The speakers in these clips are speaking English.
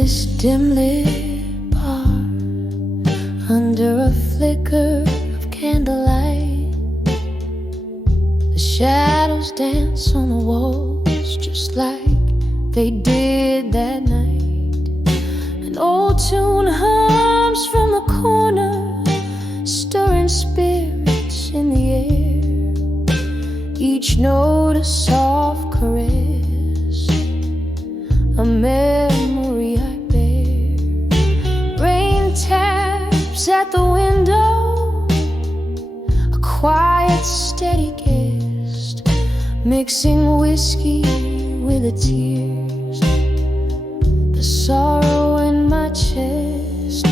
this dim-lit bar, under a flicker of candlelight, the shadows dance on the walls just like they did that night. An old tune hums from the corner, stirring spirits in the air, each note a soft caress, a memory I bear. Rain taps at the window, a quiet, steady guest, mixing whiskey with the tears, the sorrow in my chest.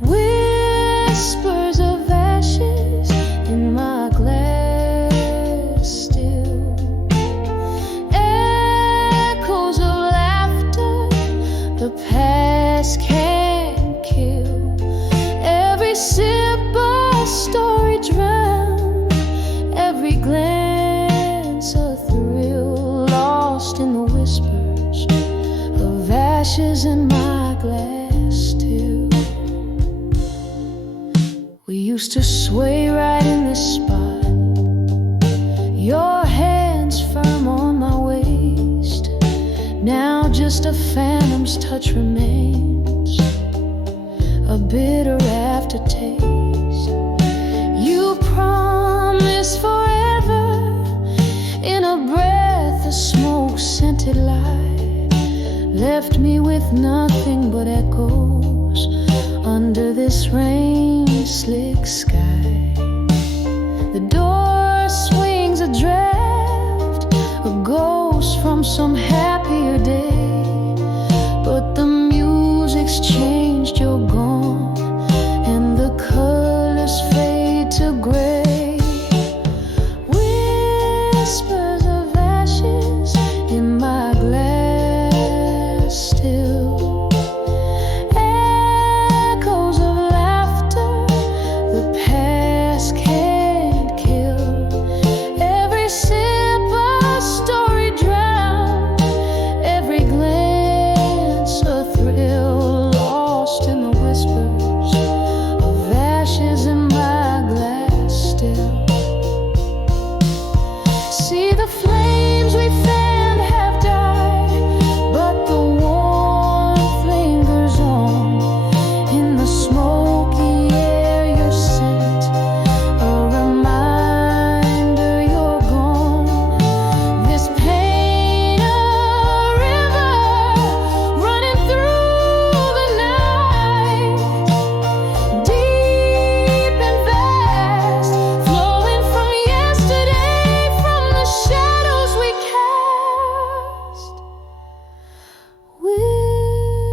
Whispers of ashes in my glass still, echoes of laughter the past can't kill. Every sip a story drowned, every glance a thrill, lost in the whispers of ashes in my glass still. We used to sway right in this spot, your hands firm on my waist. Now just a phantom's touch remains, a bitter aftertaste. You promised forever in a breath of smoke-scented light, left me with nothing but echoes under this rain-slick sky. The door swings a draft, a ghost from some happier day, but the music's changed, you're gone, and the colors fade to gray. Whispers of ashes in my glass still, echoes of laughter the past can't kill. Every sip a story drowned, every glance a thrill, lost in the whispers of ashes in my glass still. See, the flames we fanned have died, but the warmth lingers on. In the smoky air, your scent, a reminder you're gone. This pain, a river running through the night, deep and vast, flowing from yesterday, from the shadows we cast.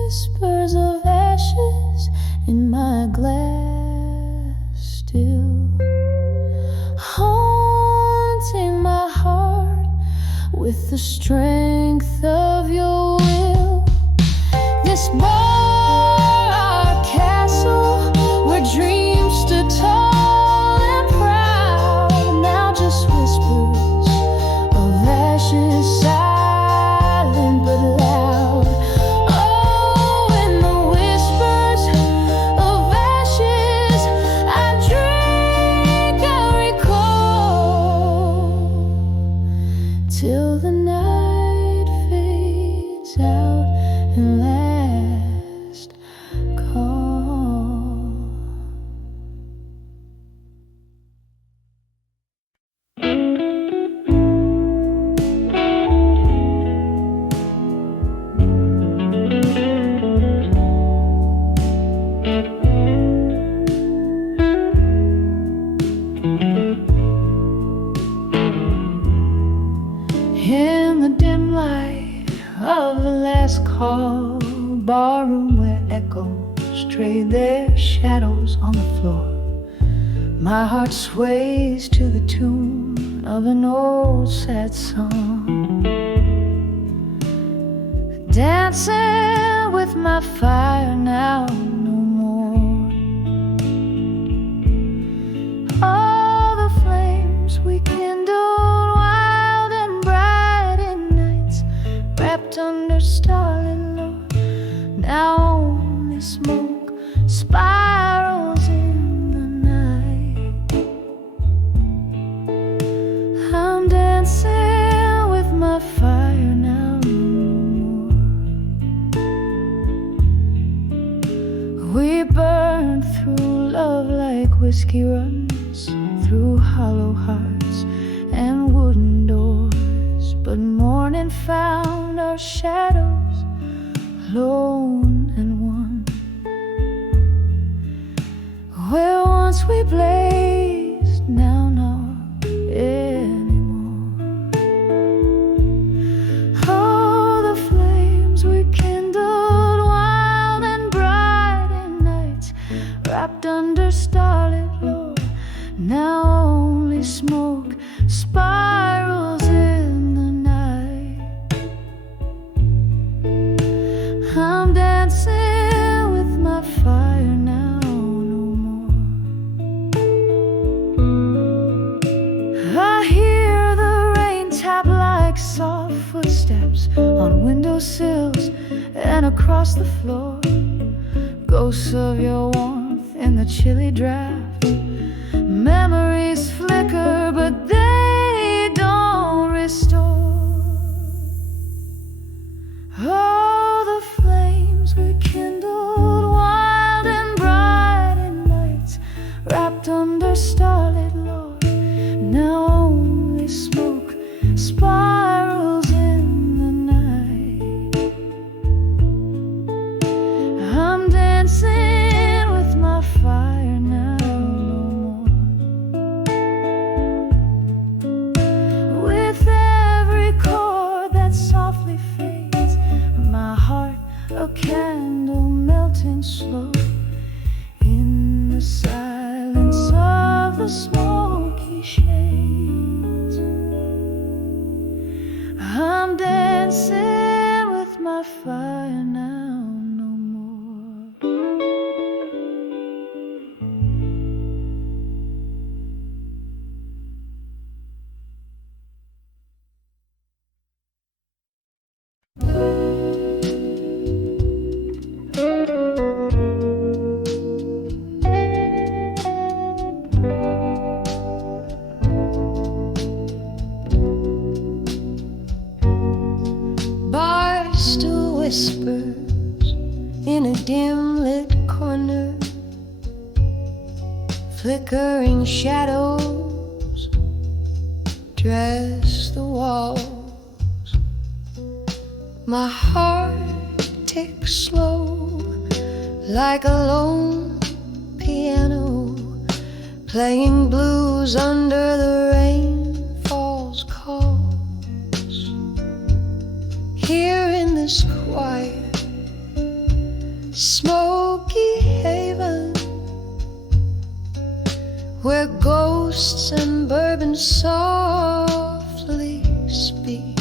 Whispers of ashes in my glass still, haunting my heart with the strength of your will. This bar, our castle, where dreams stood tall and proud, now just whispers of ashes, silent but loud. Oh, in the whispers of ashes, I drink, I recall, till the night fades out and last call. In the dim light of the last call, barroom where echoes trade their shadows on the floor, my heart sways to the tune of an old sad song, dancing with my fire now no more. All the flames we kindled wild and bright in nights, wrapped under starlit lore, Now only smoke spirals in the night. I'm dancing with my fire now no more. We burn through love like whiskey runs through hollow hearts and wooden doors. But morning found our shadows alone and one. Where once we blazed, now not anymore. Oh, the flames we kindled wild and bright in nights, wrapped under starlit glow. Now only smoke spirals in the night. I'm dancing with my fire now no more. I hear the rain tap like soft footsteps on windowsills and across the floor. Ghosts of your warmth in the chilly draft. Memories flicker, but they don't restore. Oh, the flames we kindled wild and bright in nights, wrapped under starlit glow. Now only smoke spirals in the night. I'm dancing with my fire now no more. With every chord that softly fades, my heart a candle melting slow in the silence of the smoky shades. I'm dancing with my fire now no more. Bars to whispers in a dim lit corner, flickering shadows dress the walls. My heart ticks slow like a lone piano, playing blues under the rainfall's calls. Here in this quiet, smoky haven, where ghosts and bourbon softly speak,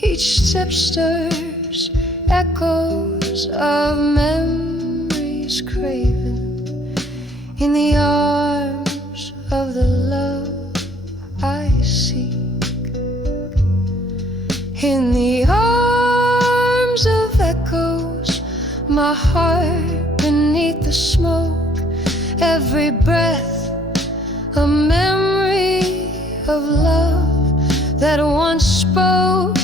each sip stirs echoes of memories craven in the arms of the love I seek. In the arms of echoes, my heart beneath the smoke, every breath a memory of love that once spoke.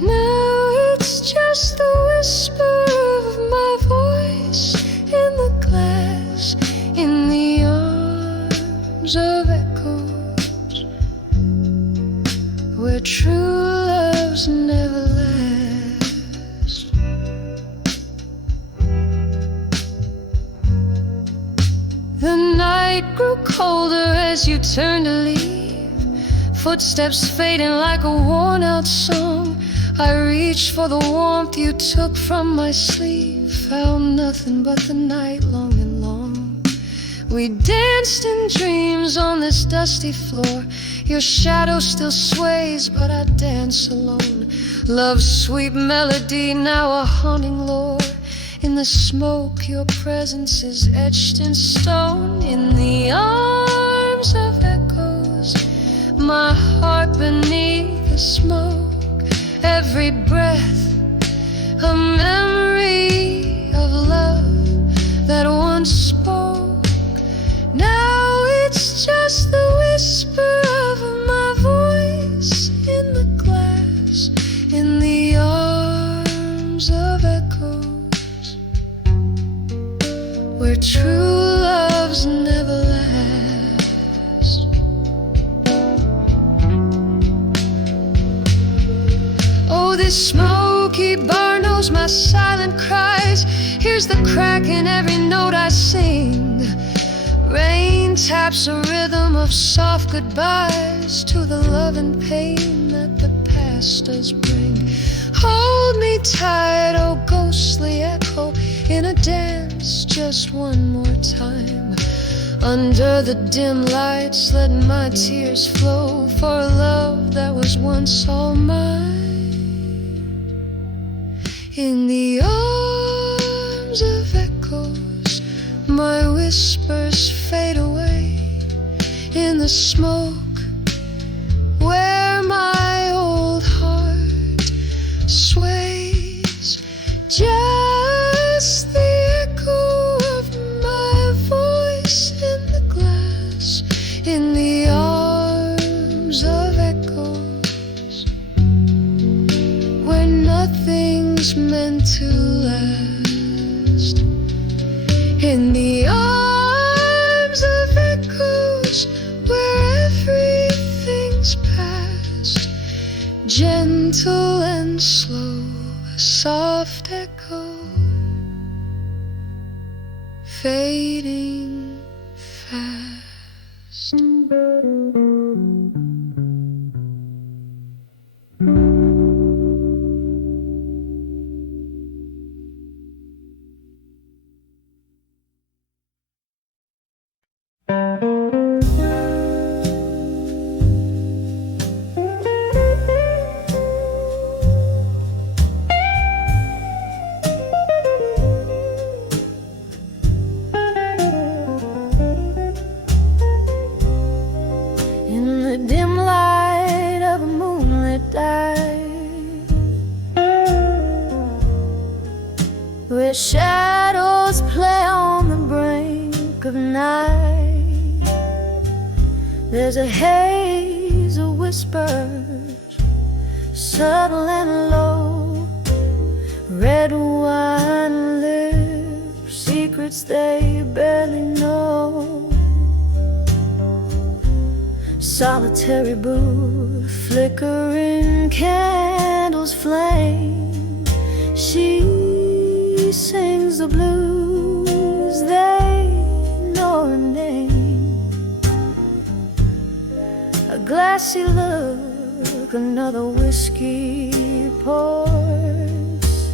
Now it's just the whisper of my voice in the glass, in the arms of echoes, where true loves never last. The night grew colder as you turned to leave, footsteps fading like a worn-out song. I reached for the warmth you took from my sleeve, found nothing but the night long and long. We danced in dreams on this dusty floor. Your shadow still sways, but I dance alone. Love's sweet melody, now a haunting lore. In the smoke, your presence is etched in stone. In the arms of echoes, my heart beneath the smoke, every breath a memory of love that once spoke. Now it's just the whisper of my voice in the glass, in the arms of echoes, where true loves never last. Oh, this smoky bar knows my silent cries, hears the crack in every note I sing. Rain taps a rhythm of soft goodbyes to the love and pain that the past does bring. Hold me tight, oh ghostly echo, in a dance just one more time. Under the dim lights, let my tears flow for a love that was once all mine. In the arms of echoes, my whispers fade away. In the smoke, where my old heart sways, just the echo of my voice in the glass, in the arms of echoes, where nothing's meant to last. In the arms of echoes, where everything's past, gentle and slow, a soft echo, fading fast. Where shadows play on the brink of night, there's a haze of whispers, subtle and low, red wine lips, secrets they barely know. Solitary booth, flickering candles flame, she sings the blues, they know her name. A glassy look, another whiskey pours,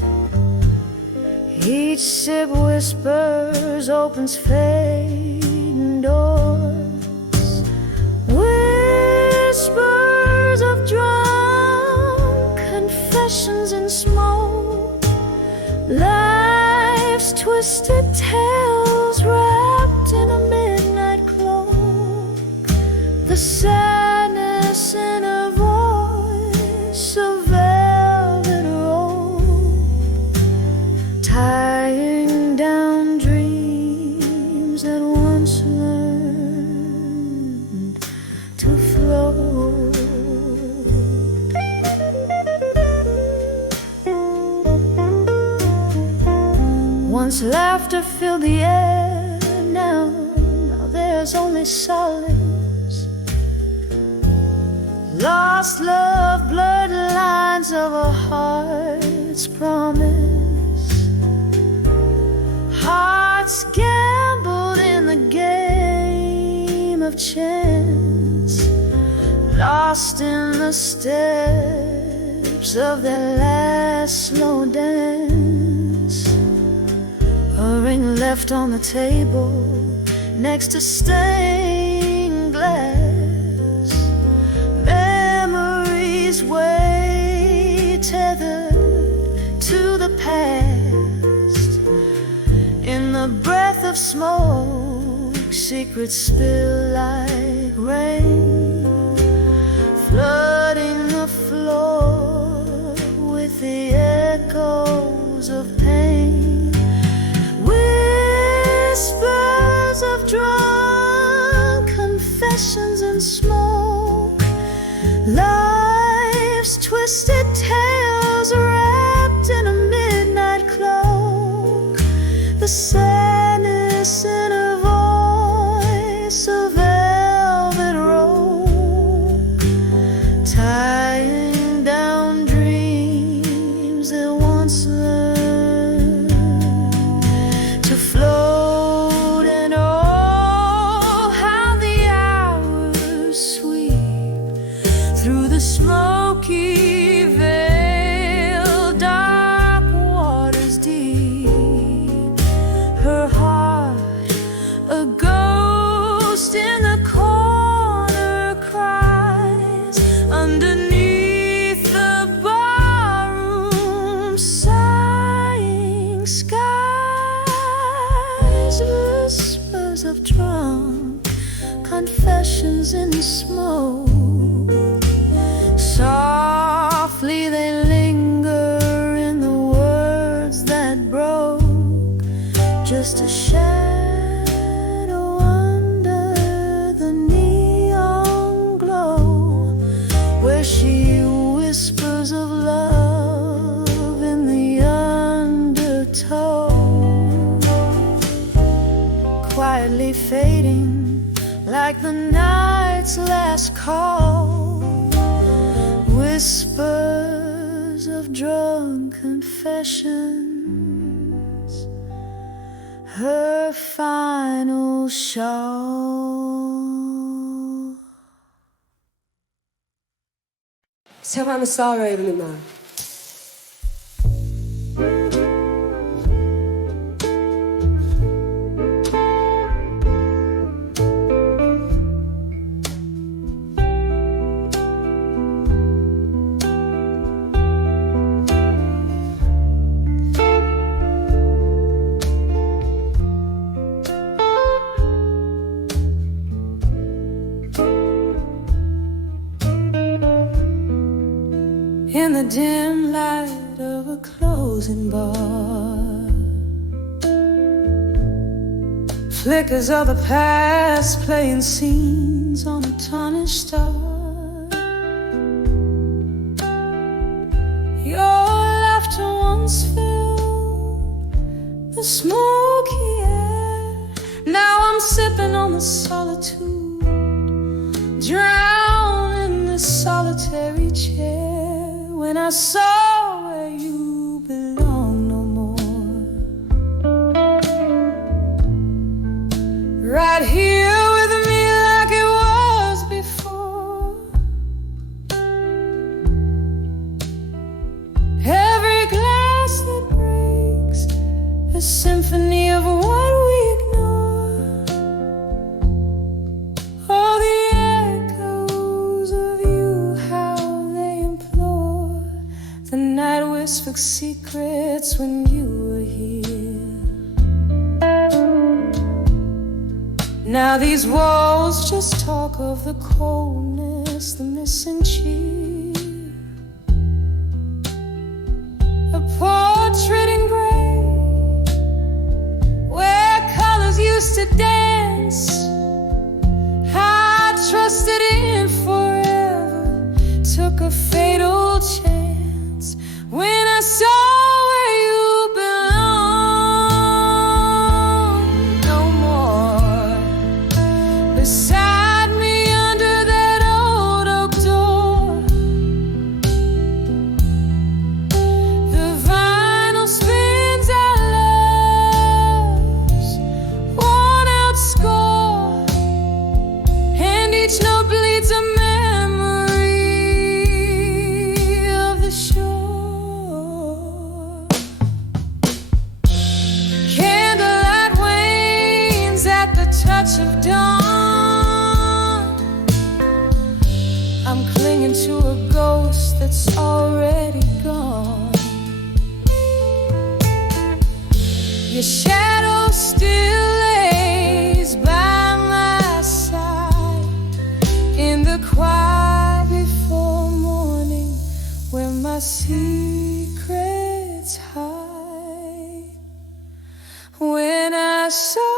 each sip whispers, opens fading doors. Whispers of drunk confessions in smoke, life's twisted tales wrapped in a midnight cloak. The sadness in her voice, a velvet rope, tying down dreams that once learned to float. Once laughter filled the air, now there's only silence. Lost love, blurred lines of a heart's promise. Hearts gambled in the game of chance, lost in the steps of their last slow dance. A ring left on the table next to stained glass. Memories way tethered to the past. In the breath of smoke, secrets spill like rain, flooding the floor with the echo twisted tales wrapped in a midnight cloak, the sadness in her voice, a velvet rope, tying down dreams that once learned to float. And oh, how the hours sweep through the smoky veil, dark waters deep, her heart a ghost in the corner cries underneath the barroom sighing skies, whispers of drunk confessions in smoke. Softly they linger in the words that broke, just a shadow under the neon glow, where she whispers of love in the undertow, quietly fading like the night's last call. Whispers of drunk confessions, her final shawl. Step on the star raven now. In the dim light of a closing bar, flickers of the past playing scenes on a tarnished star. Your laughter once filled the smoky air. Now I'm sipping on the solitude, drowned in this solitary chair. When I saw where you belong no more, right here with me like it was before. Every glass that breaks, a symphony of what we ignore. All the echoes of you, how they implore. The night whispered secrets when you were here. Now these walls just talk of the coldness, the missing cheer. A portrait in gray, where colors used to dance. I trusted in forever, took a fatal chance. When I saw where you belong no more, beside me under that old oak door, the vinyl spins our love's worn out score, and each note bleeds a memory of the shore. Candlelight wanes at the touch of dawn. I'm clinging to a ghost that's already gone. Your shadow still lays by my side in the quiet before morning, where my secrets hide. When I saw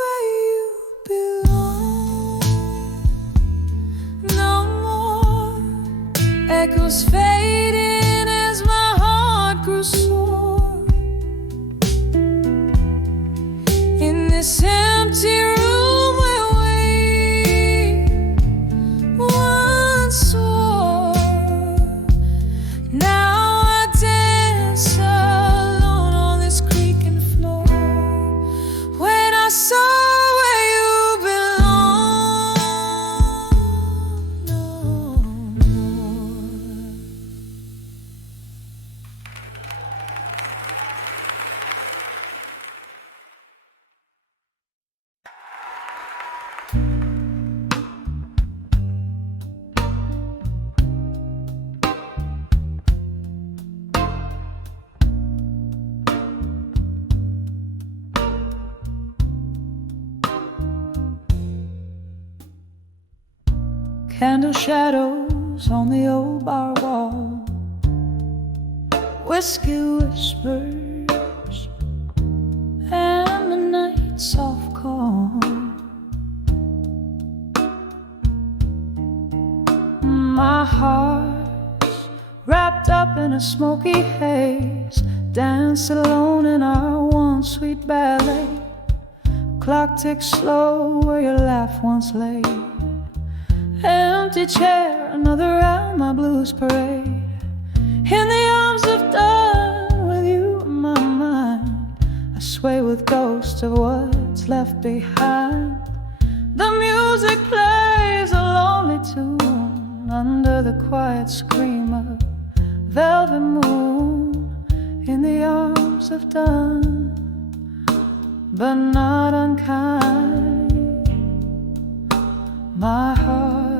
where you belong no more, echoes fading candle shadows on the old bar wall, whiskey whispers and the night's soft call. My heart's wrapped up in a smoky haze, dance alone in our one sweet ballet. Clock ticks slow where your laugh once lay. Empty chair, another round my blues parade. In the arms of dawn, with you in my mind, I sway with ghosts of what's left behind. The music plays a lonely tune under the quiet scream of velvet moon. In the arms of dawn, but not unkind. My heart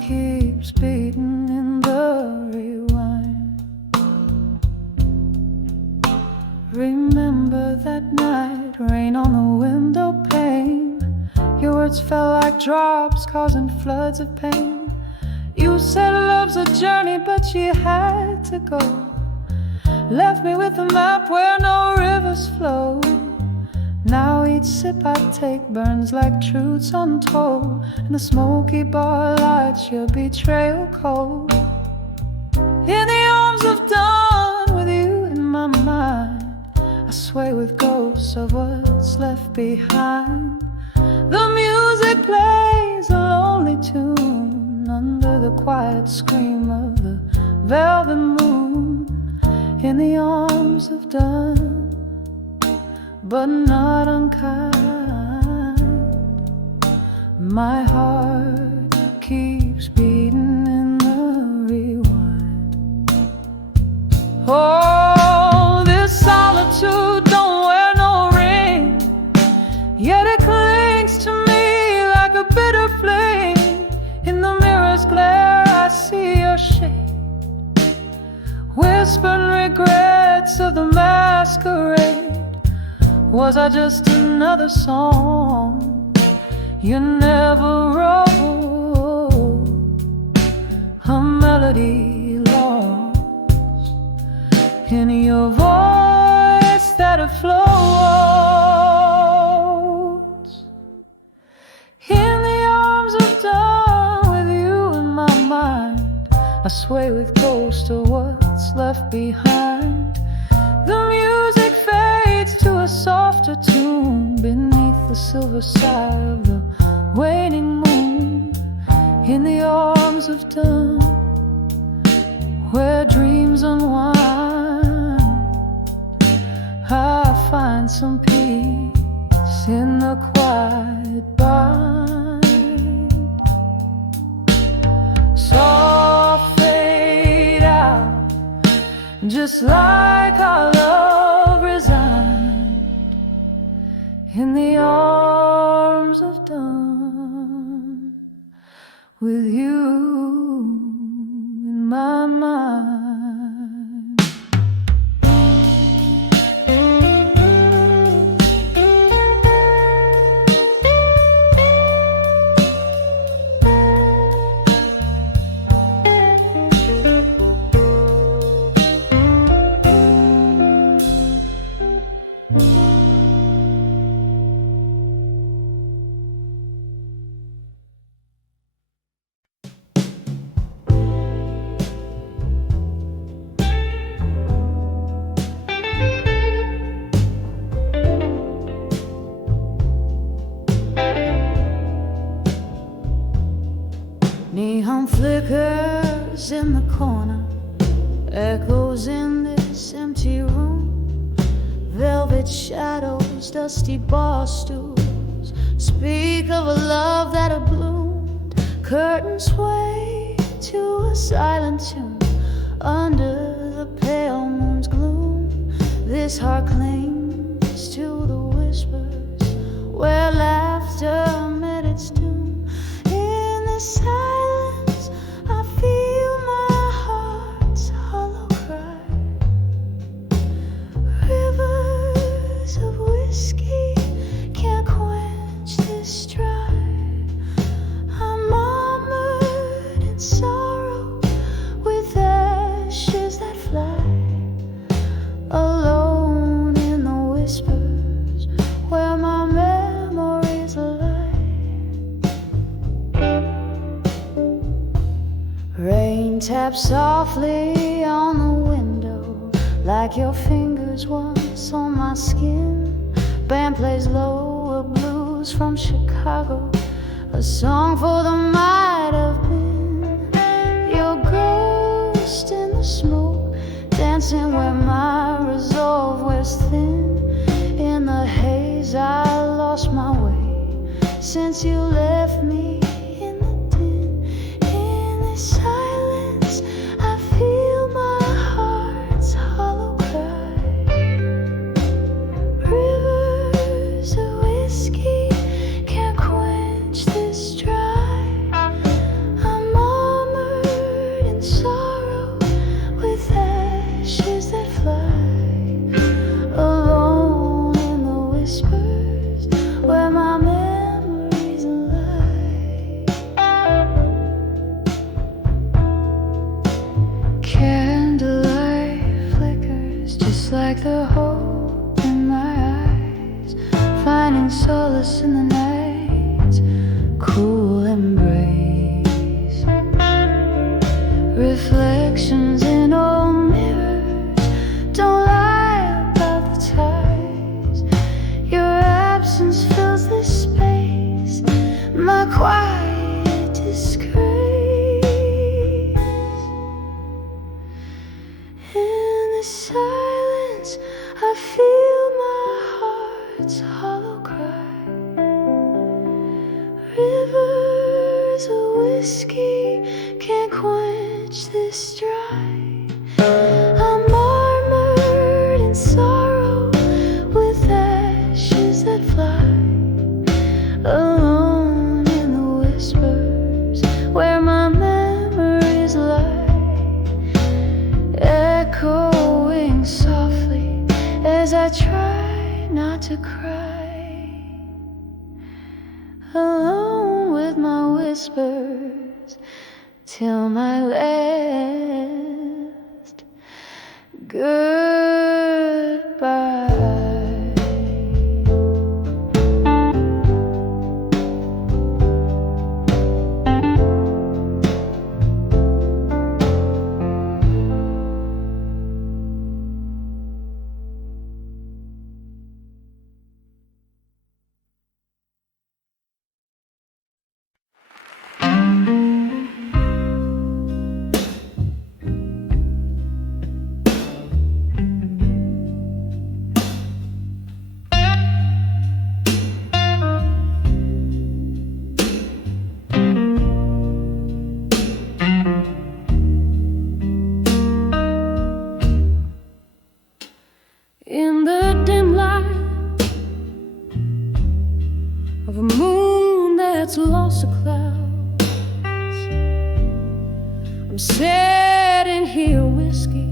keeps beating in the rewind. Remember that night, rain on the window pane. Your words fell like drops, causing floods of pain. You said love's a journey, but you had to go. Left me with a map where no rivers flow. Now each sip I take burns like truths untold, and the smoky bar lights your betrayal cold. In the arms of dawn, with you in my mind, I sway with ghosts of what's left behind. The music plays a lonely tune under the quiet scream of the velvet moon. In the arms of dawn, but not unkind. My heart keeps beating in the rewind. Oh, this solitude don't wear no ring, yet it clings to me like a bitter flame. In the mirror's glare I see your shade, whispered regrets of the masquerade. Was I just another song you never wrote? A melody lost in your voice that it floats. In the arms of dawn, with you in my mind, I sway with ghosts of what's left behind. The music fades to a softer tune beneath the silver side of the waning moon. In the arms of dawn, where dreams unwind, I find some peace in the quiet bind. Soft fade out, just like our love resigned. In the arms of dawn, with you in my mind. Neon flickers in the corner, echoes in this empty room. Velvet shadows, dusty bar stools, speak of a love that had bloomed. Curtains sway to a silent tune under the pale moon's gloom. This heart clings to the whispers where laughter met its doom. In the silence I feel my heart's hollow cry. Rivers of whiskey can't quench this strife. I murmur tap softly on the window, like your fingers once on my skin. Band plays lower blues from Chicago, a song for the might have been. Your ghost in the smoke, dancing where my resolve wears thin. In the haze I lost my way since you left me in the din. In this silence I feel my heart's hollow cry. Rivers of whiskey can't quench this dry. I'm armored in sorrow with ashes that fly. Alone in the whispers where my memories lie. Candlelight flickers just like the hope in my eyes, finding solace in the night's cool embrace. Reflections in old mirrors don't lie about the ties. Your absence fills this space, my quiet disgrace. In the silence I feel my heart's hollow cry. Rivers of whiskey can't quench this dry. I'm armored in sorrow with ashes that fly. Alone in the whispers where my memories lie, echoing softly as I try not to cry. Alone with my whispers till my last goodbye. In the dim light of a moon that's lost to clouds, I'm setting here whiskey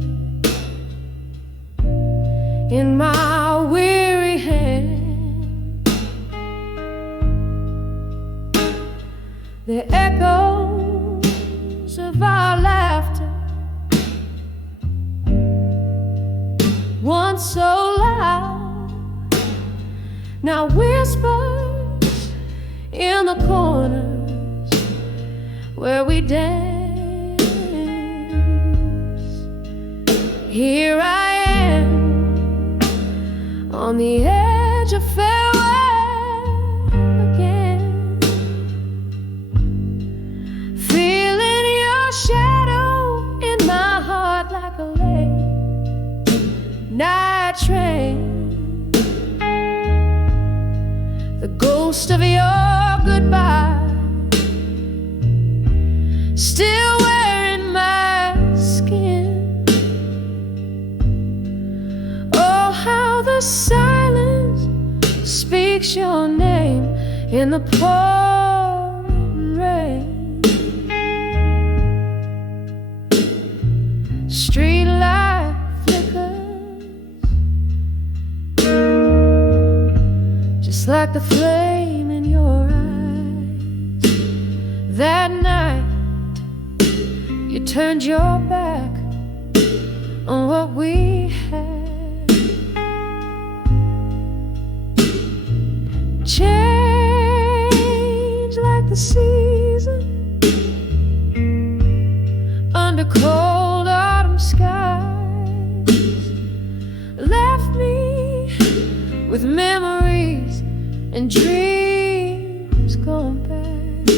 in my weary hand. The echoes of our laughter, once so loud, now whispers in the corners where we dance. Here I am on the edge of farewell again, feeling your shadow in my heart like a late night train. The ghost of your goodbye still wearing my skin. Oh, how the silence speaks your name in the pouring rain. Street light flickers just like the flame in your eyes. That night you turned your back on what we had. Change like the season under cold with memories and dreams gone bad.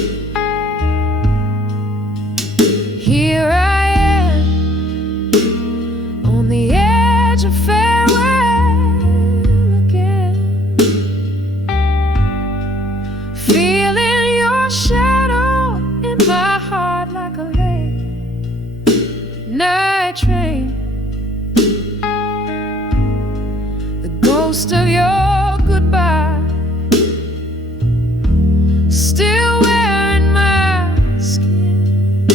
Here I am on the edge of farewell again, feeling your shadow in my heart like a late night train. The ghost of your goodbye still wearing my skin.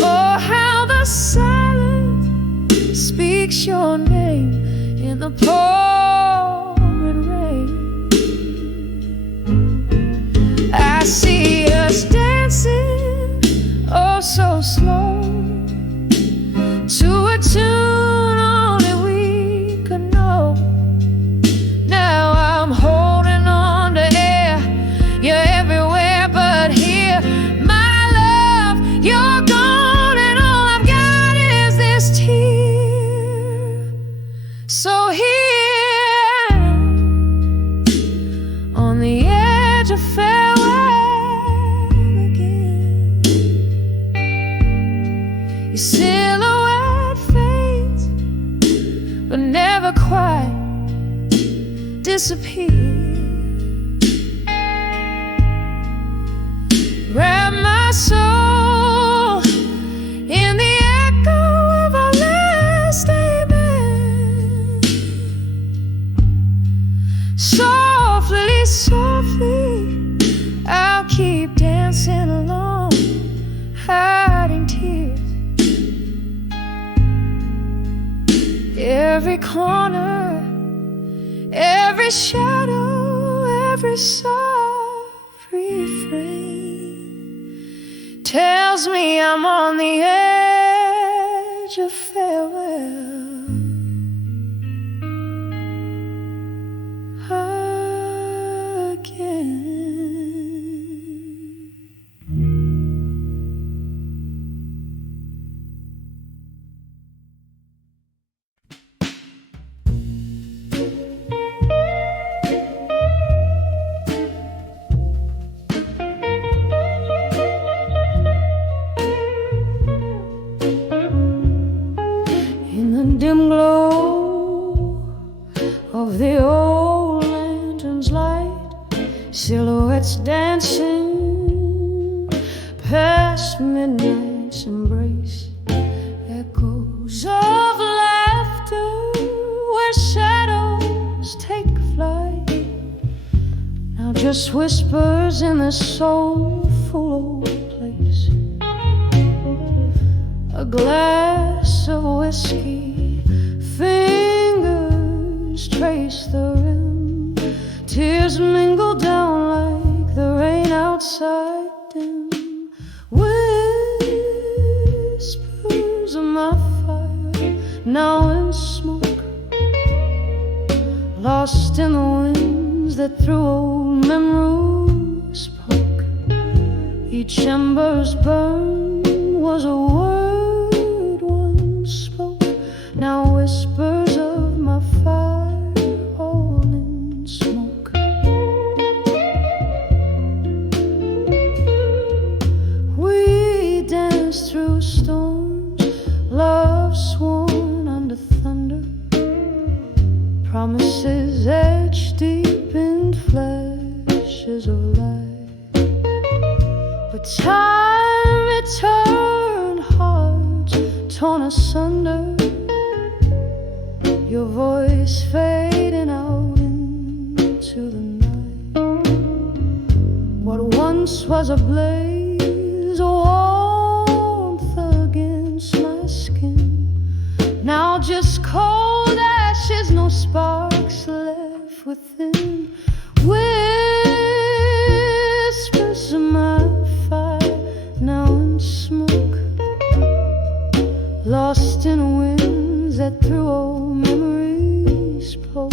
Oh, how the silence speaks your name in the pouring rain. I see us dancing, oh so slow, to a tune only we could know. Now I'm holding on to air, you're everywhere but here. My love, you're gone, and all I've got is this tear. So here I am on the edge of farewell again. Your silhouette fades, but never quite disappear. Wrap my soul in the echo of our last amen. Softly, softly, I'll keep dancing along, hiding tears. Every corner, every shadow, every soft refrain tells me I'm on the edge of farewell again. Dim glow of the old lantern's light, silhouettes dancing past midnight's embrace, echoes of laughter where shadows take flight. Now just whispers in this soulful old place. A glass of whiskey, fingers trace the rim, tears mingle down like the rain outside dim. Whispers of my fire, now in smoke, lost in the winds that through old memories spoke. Each ember's burn was a word once spoke, now whispers of my fire all in smoke. We danced through storms, love sworn under thunder, promises etched deep in flashes of light. But time returned, hearts torn asunder, your voice fading out into the night. What once was a blaze, a warmth against my skin, now just cold ashes, no sparks left within. Whispers of my fire, now in smoke, lost in winds that through old memories spoke.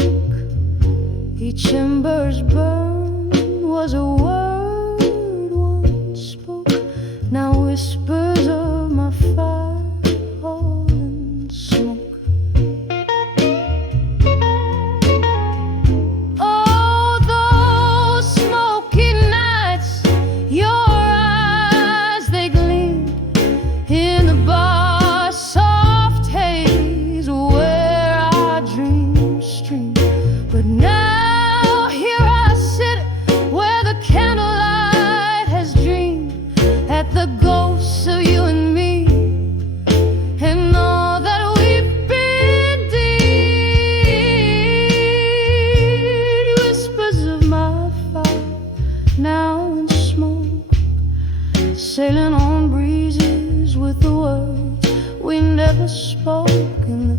Each ember's burn was a word once spoke, now whispers of my fire all in smoke. ever spoke in the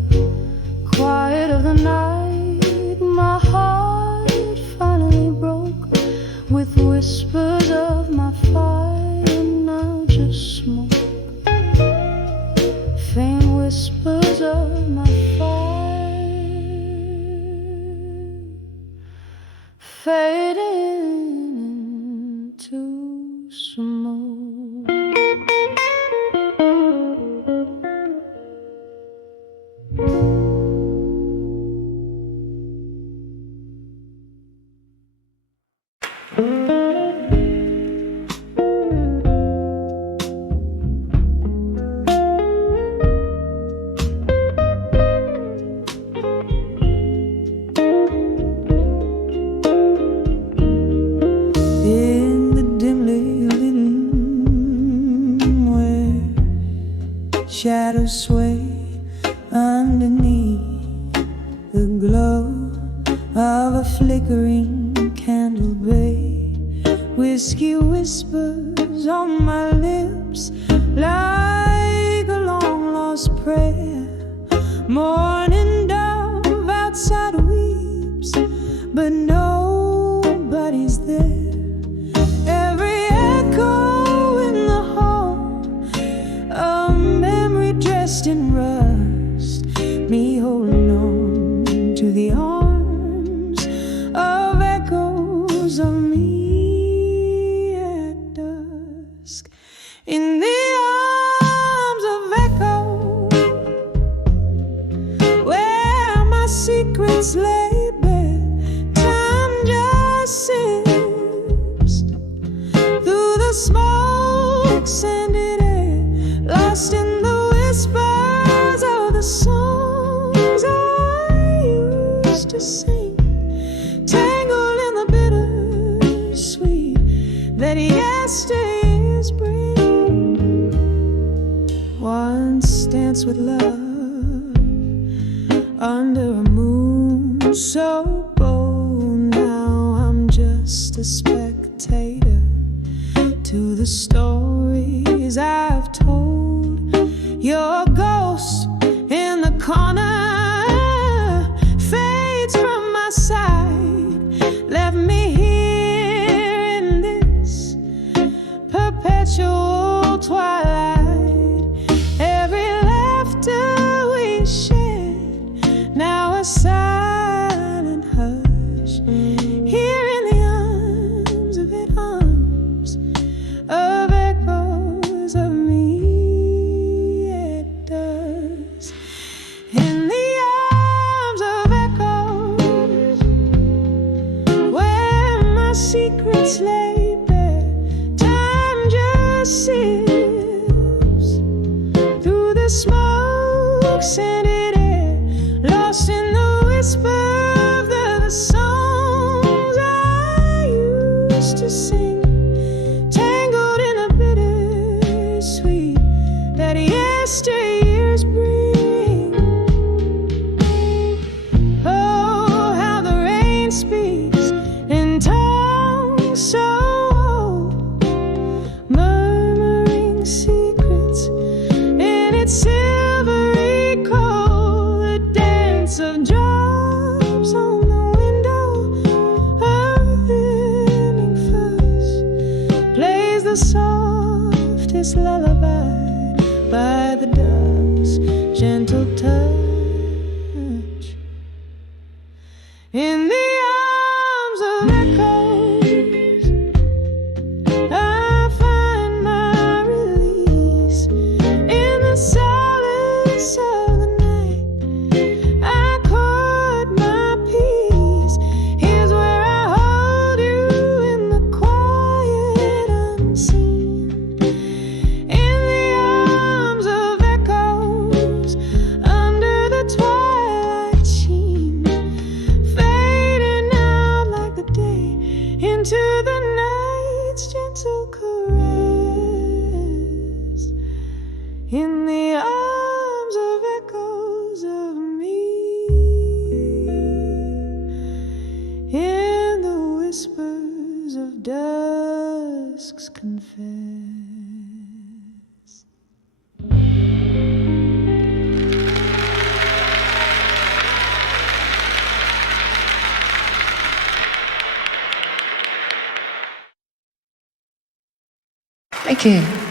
quiet of the night. My heart finally broke with whispers of my fire. Now just smoke, faint whispers of my fire, fading into smoke. In the dimly lit room where shadows sway underneath the glow of a flickering candle bay, whiskey whispers on my lips like a long lost prayer. Morning dove outside weeps, but nobody's there. Every echo in the hall, a memory dressed in rust, me holding on to the arms of echoes of me at dusk. In the arms of echo, where my secrets lay bare, time just sips through the smoke scented air, lost in the whispers of the songs I used to sing, tangled in the bittersweet that yesteryears bring. Once danced with love under a moon so bold, now I'm just a spectator to the stories I've told. Your ghost in the corner fades from my side, left me here in this perpetual twilight. Every laughter we shared, now a silent hush, here in the arms of it, arms of echoes of me at dusk. In the arms of echoes, where my secrets lay bare, time just sips through the smoke scented air, lost in the whisper of the songs I used to sing, tangled in a bittersweet that yesteryears bring. Oh, how the rain speaks in tongues so old, murmuring secrets in its silvery cold. The dance of drops on the window, a evening fuzz plays the softest lullaby by the dove's gentle touch. In the arms of echoes, I find my release. In the silence of the night, I caught my peace. Here's where I hold you in the quiet unseen. In the arms of echoes, under the twilight sheen, fading out like the day into the night's gentle caress. In the arms of echoes of me, in the whispers of dusk's confess. Thank you.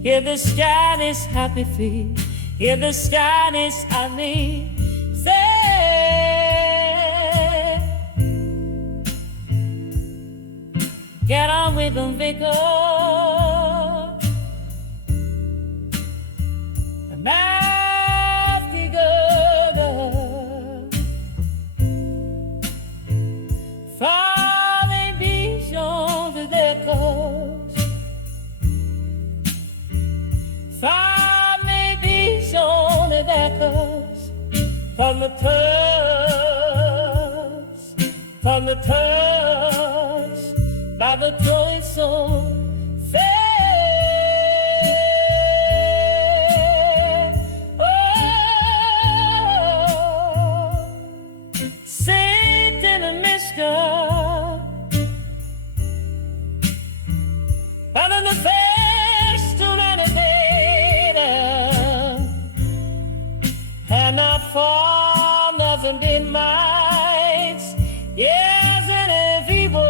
Hear the sky's happy feet. Hear the sky's happy. Say, get on with them, Vico. Nasty good. Falling beach on the deck. Five maybe on the echoes from the touch by the towing soul. Saint in a mister, and in the face too many and not for nothing in minds, yes, and every word.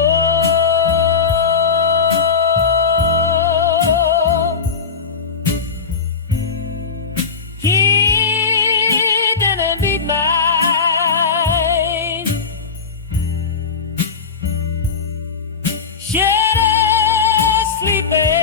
He didn't beat mine. Shed sleeping.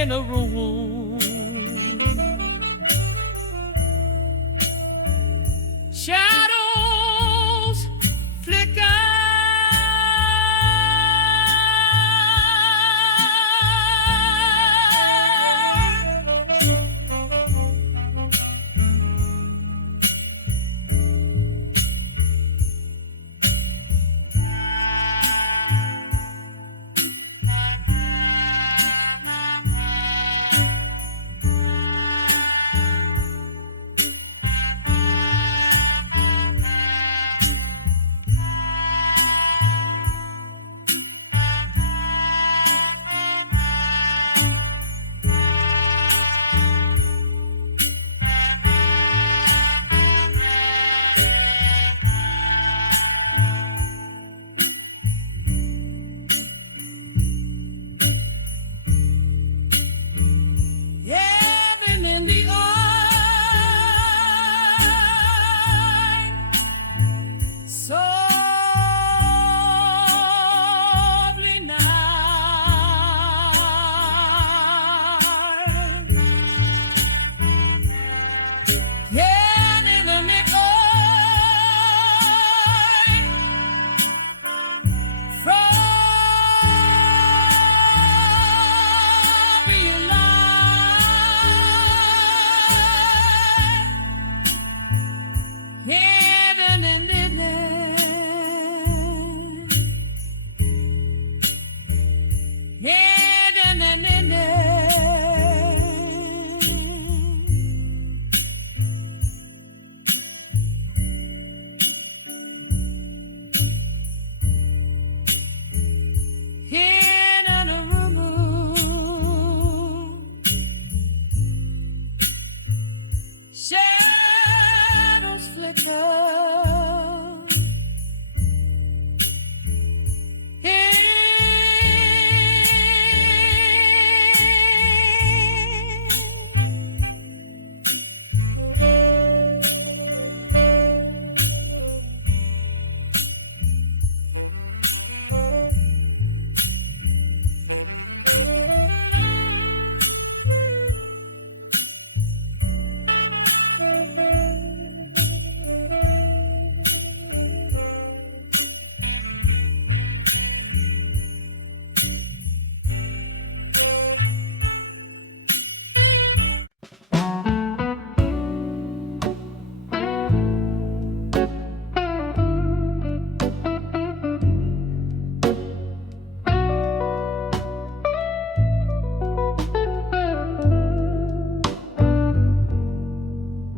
in a room. Shadows flicker. Heaven in the eye, softly night. Heaven in the eye, from your light. Heaven and midnight. Heaven and midnight. Here in a room, shadows flicker.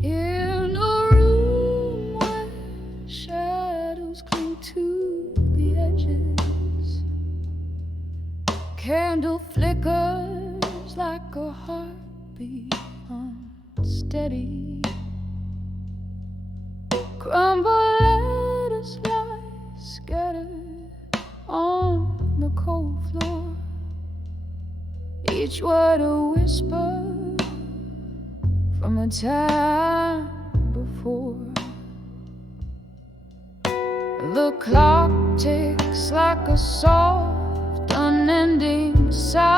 In a room where shadows cling to the edges, candle flickers like a heartbeat unsteady. Crumbled letters lie scattered on the cold floor, each word a whisper from a time before. The clock ticks like a soft, unending sigh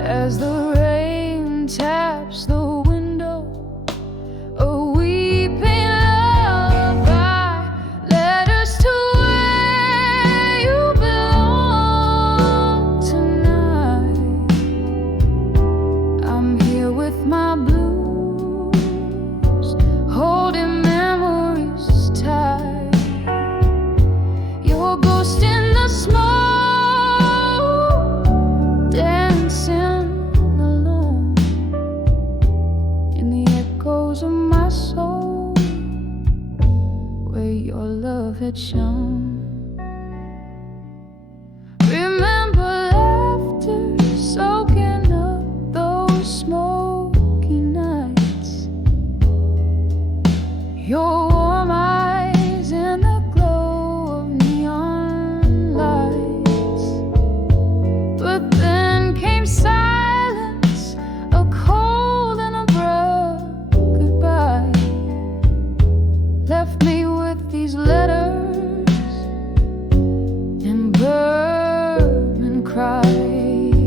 as the rain taps the window, a weeping lullaby. Letters to where you belong tonight. I'm here with my blues, holding memories tight. Your ghost in the smoke, dancing alone in the echoes of my soul, where your love had shone. Remember laughter soaking up those smoky nights, your warm eyes in the glow of neon lights. But then came silence, a cold and abrupt goodbye. Left me with these letters and bourbon cries.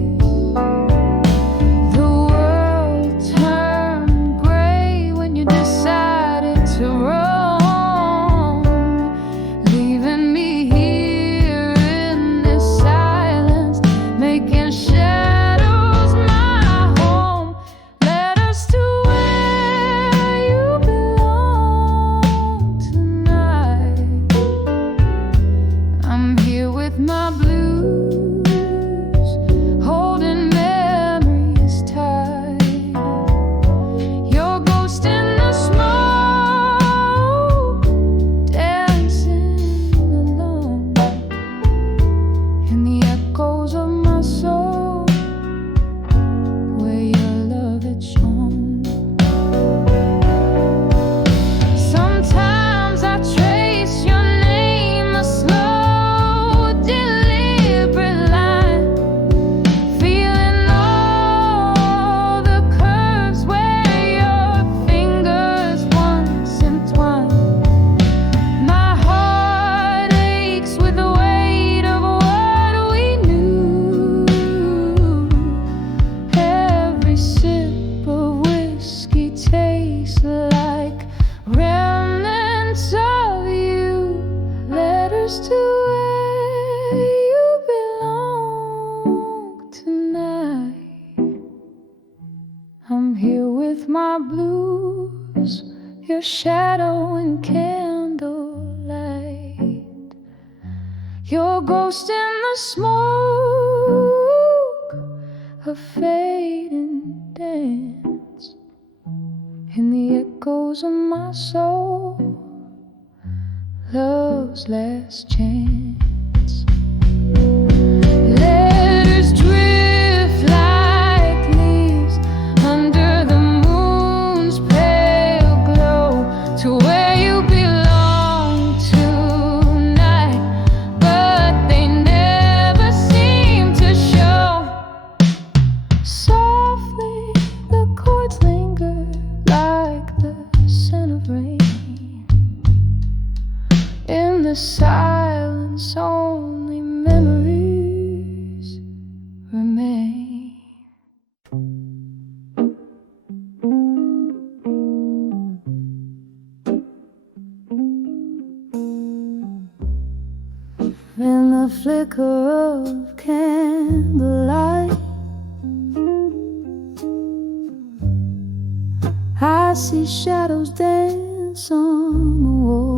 your shadow in candlelight, your ghost in the smoke, a fading dance in the echoes of my soul, love's last chance. Letters drift like leaves under the moon's pale glow to where you belong tonight, but they never seem to show. Softly the chords linger like the scent of rain. In the silence only memories remain. In the flicker of candlelight, I see shadows dance on the wall.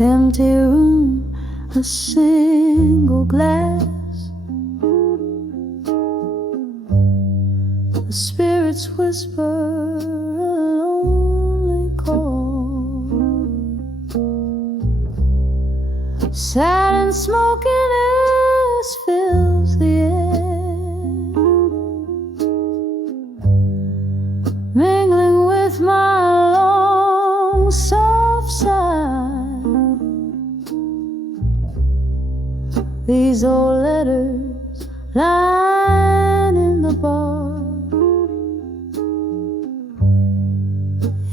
Empty room, a single glass. The spirits whisper a lonely call. Sad and smokiness fills the air, mingling with my long soft sigh. These old letters lying in the bar,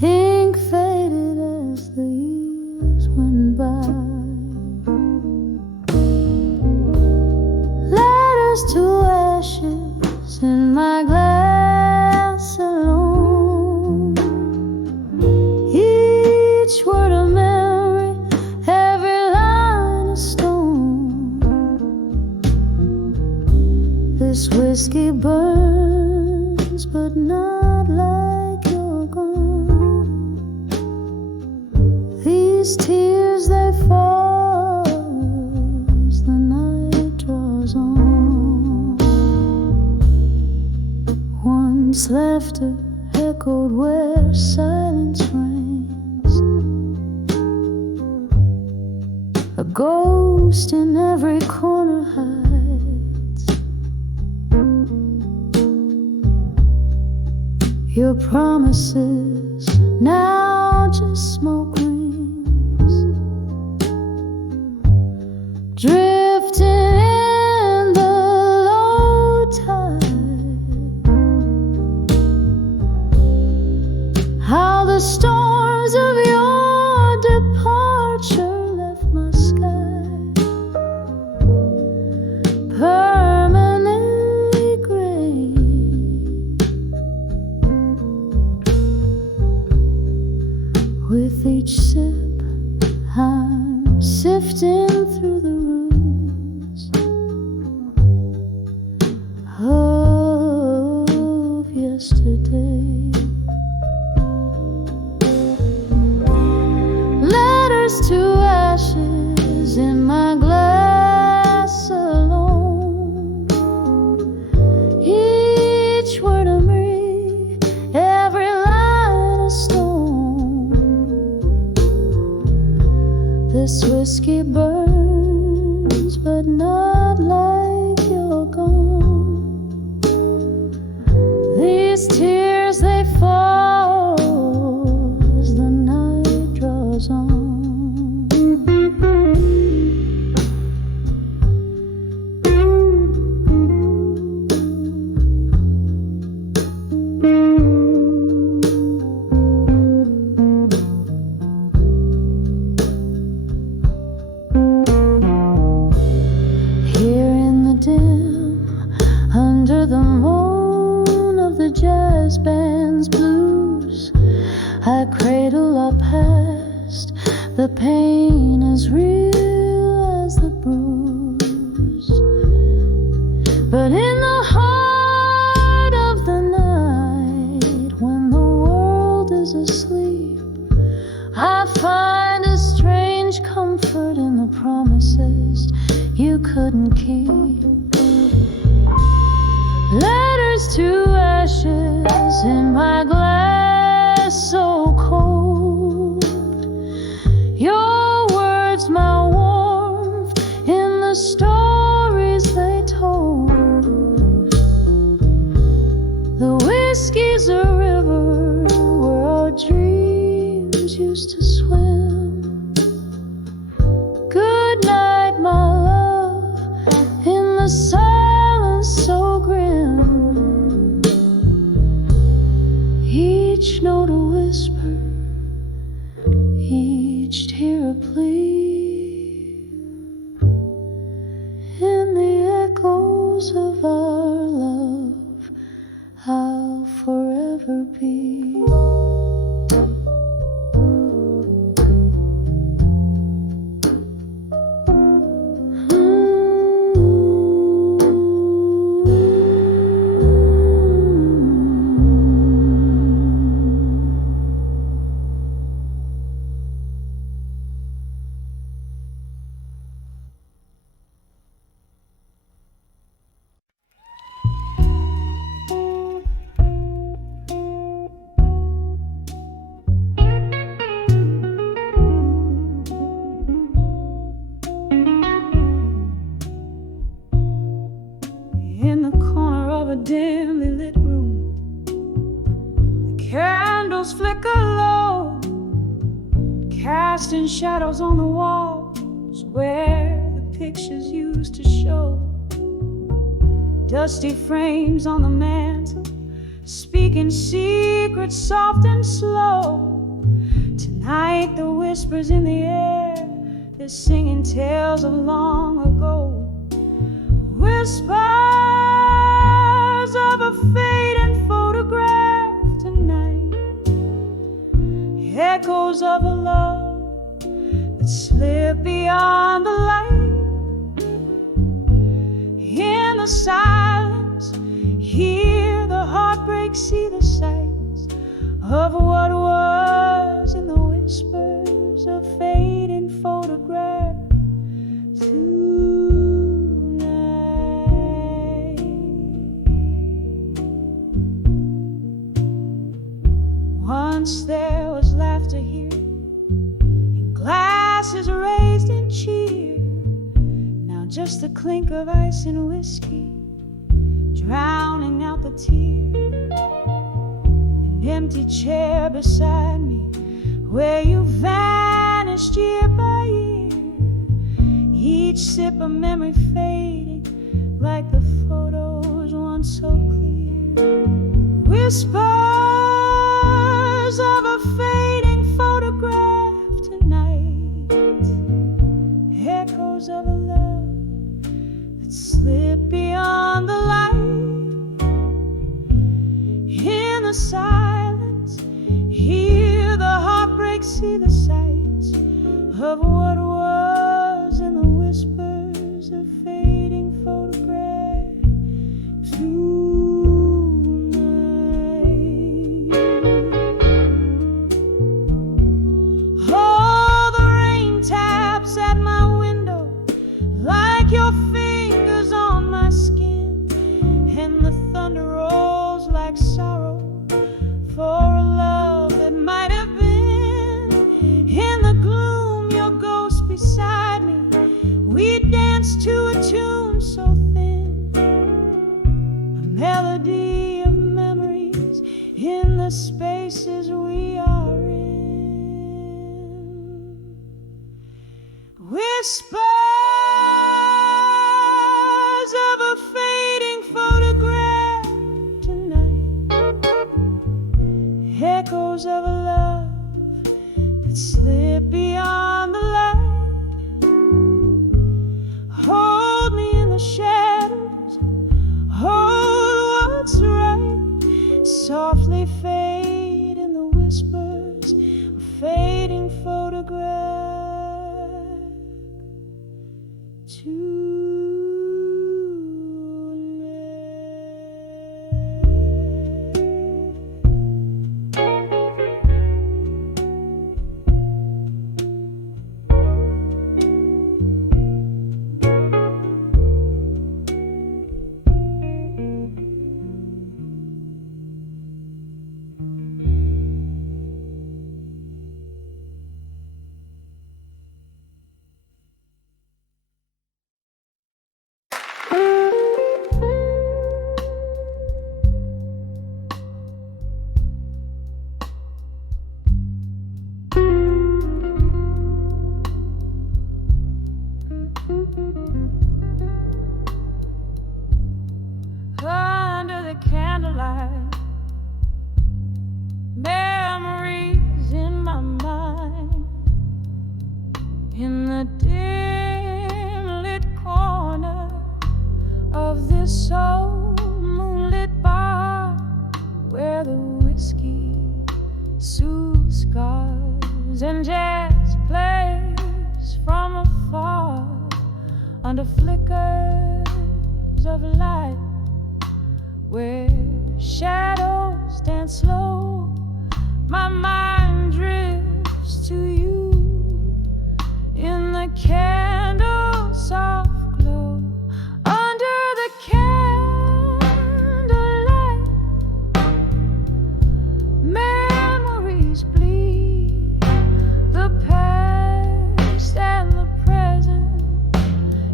ink faded as the years went by. Letters to ashes in my glass alone, each word a memory, every line a stone. This whiskey burns, but not like you're gone. These tears, they fall as the night draws on. Once laughter echoed where silence reigns, a ghost in every corner hides. Your promises now just smoke rings, drifting in the low tide. How the storms of your departure left my sky permanently gray. With each sip, I'm sifting through the ruins of yesterday. Letters to ashes in my glass alone, each word a memory, every line a stone. This whiskey burns, but not like you're gone. These tears, they fall as the night draws on. Under the moon of the jazz band's blues, I cradle up past the pain as real as the bruise. But in the heart of the night, in my glass so cold. Your words, my warmth, in the stories they told. The whiskey's a river where our dreams used to swim. Good night, my love, in the silence so grim. Each note a whisper, each tear a plea. In the echoes of our love, I'll forever be. In the corner of a dimly lit room, the candles flicker low, casting shadows on the walls where the pictures used to show. Dusty frames on the mantel, speaking secrets soft and slow. Tonight the whispers in the air, they're singing tales of long ago. Whispers of a fading photograph tonight, echoes of a love that slipped beyond the light. In the silence, hear the heartbreak, see the sights of what was in the whispers of fading photograph. Once there was laughter here, and glasses raised in cheer. Now just the clink of ice and whiskey, drowning out the tear. An empty chair beside me, where you vanished year by year. Each sip of memory fading, like the photos once so clear. Whispers of a fading photograph tonight, echoes of a love that slipped beyond the light. In the silence, hear the heartbreak, see the sights of what was in the whispers of fading photograph tonight. Oh, the rain taps at my window like your fingers on my skin, and the thunder rolls like sorrow for a love that might have been. In the gloom, your ghost beside me, we danced to a tune so thin, a melody of memories in the spaces we are in. Whispers of a fading photograph tonight, echoes of a love that slipped beyond the light. Hold me in the shadows, hold what's right, softly fade in the whispers of fading photograph tonight. where the whiskey soothes scars and jazz plays from afar under flickers of light, where shadows dance slow. My mind drifts to you in the candle's soft glow. Under the candlelight, memories bleed, the past and the present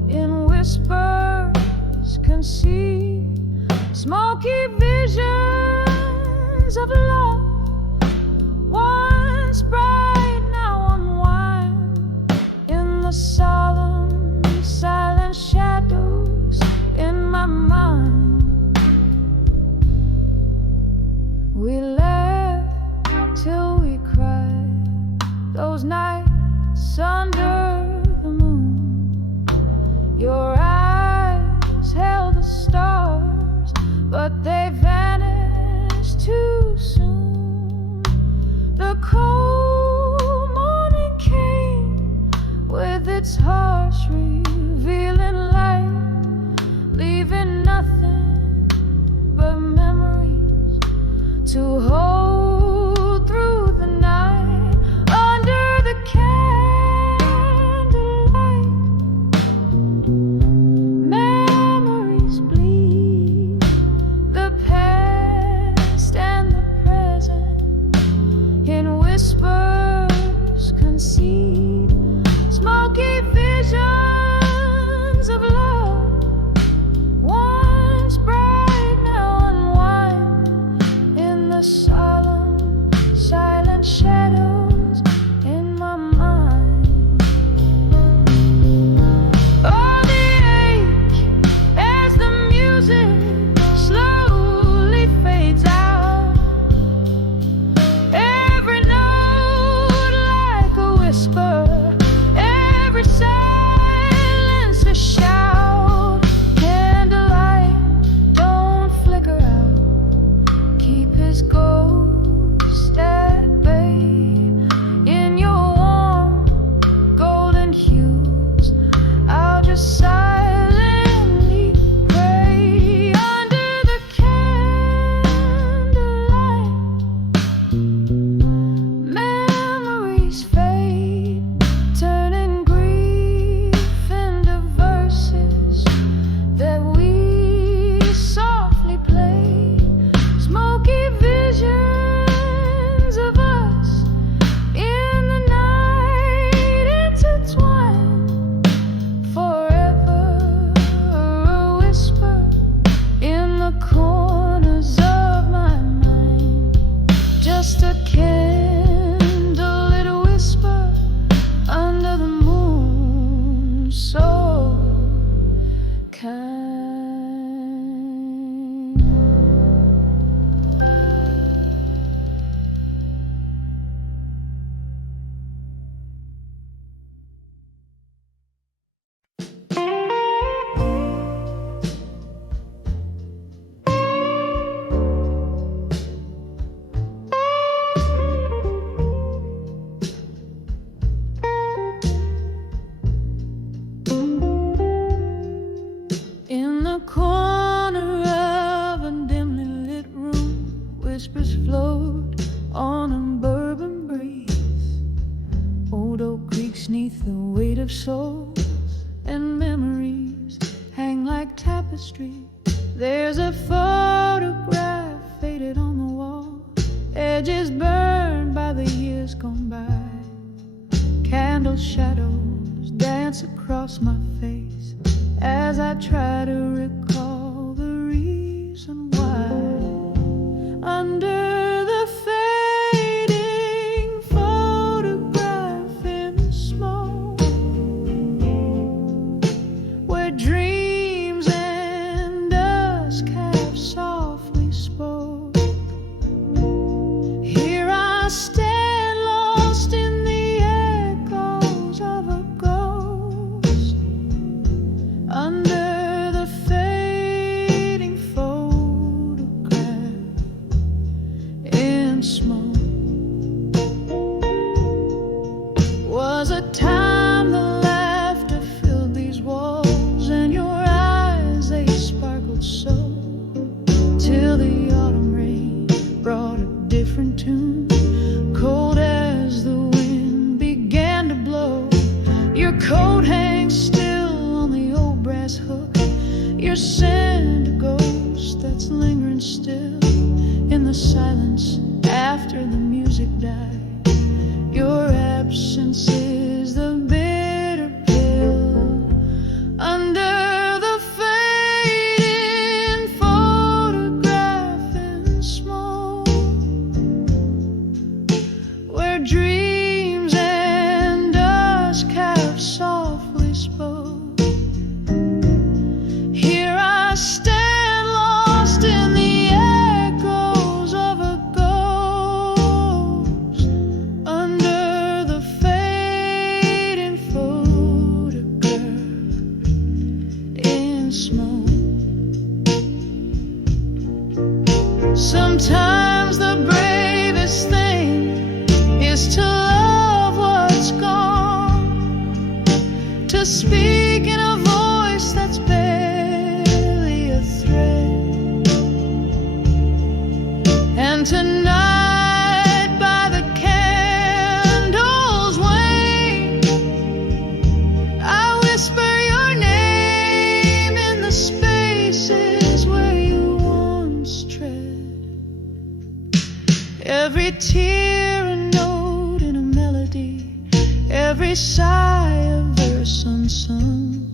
in whispers concede. Smoky visions of love, once bright, now unwind in the solemn, silent shadows in my mind. We laughed till we cried those nights under the moon. Your eyes held the stars, but they vanished too soon. The cold morning came with its harsh revealing light, leaving nothing but memories to hold through the night. Under the candlelight, memories bleed, the past and the present in whispers concede. Smoky visions of love, once bright, now unwind in the solemn, silent shadows in my mind. Oh, the ache as the music slowly fades out, every note like a whisper, every silence a shout. Candlelight, don't flicker out, keep his ghost at bay. In your warm golden hues, I'll just silently pray. Under the candlelight, memories fade, turning grief into verses that we softly play. Smoky visions of us in the night, intertwined forever, a whisper in the corners of my mind. Just a candlelit whisper under the moon, so kind. In the corner of a dimly lit room, whispers float on a bourbon breeze. Old oak creaks neath the weight of souls, and memories hang like tapestry. There's a photograph faded on the wall, edges burned by the years gone by. Candle shadows dance across my face as I try to recall the reason why. Under the fading photograph in smoke, where dreams and dusk have softly spoke, here I stand lost in the echoes of a ghost. Under the fading in smoke. Was a time the laughter filled these walls, and your eyes, they sparkled so, till the autumn rain brought a different tune, cold as the wind began to blow. Your coat hangs still on the old brass hook, your scent a ghost that's lingering still in the silence after the music died. Your absence is the bitter pill under the fading photograph in smoke, where dreams and dusk have softly spoke. Here I stand lost in the echoes of a ghost under the fading photograph in smoke. Sometimes the bravest thing is to love what's gone, to speak in a voice that's barely a thread. And tonight by the candle's wane, I whisper your name in the spaces where you once tread. Every tear a note in a melody, every sigh a verse unsung.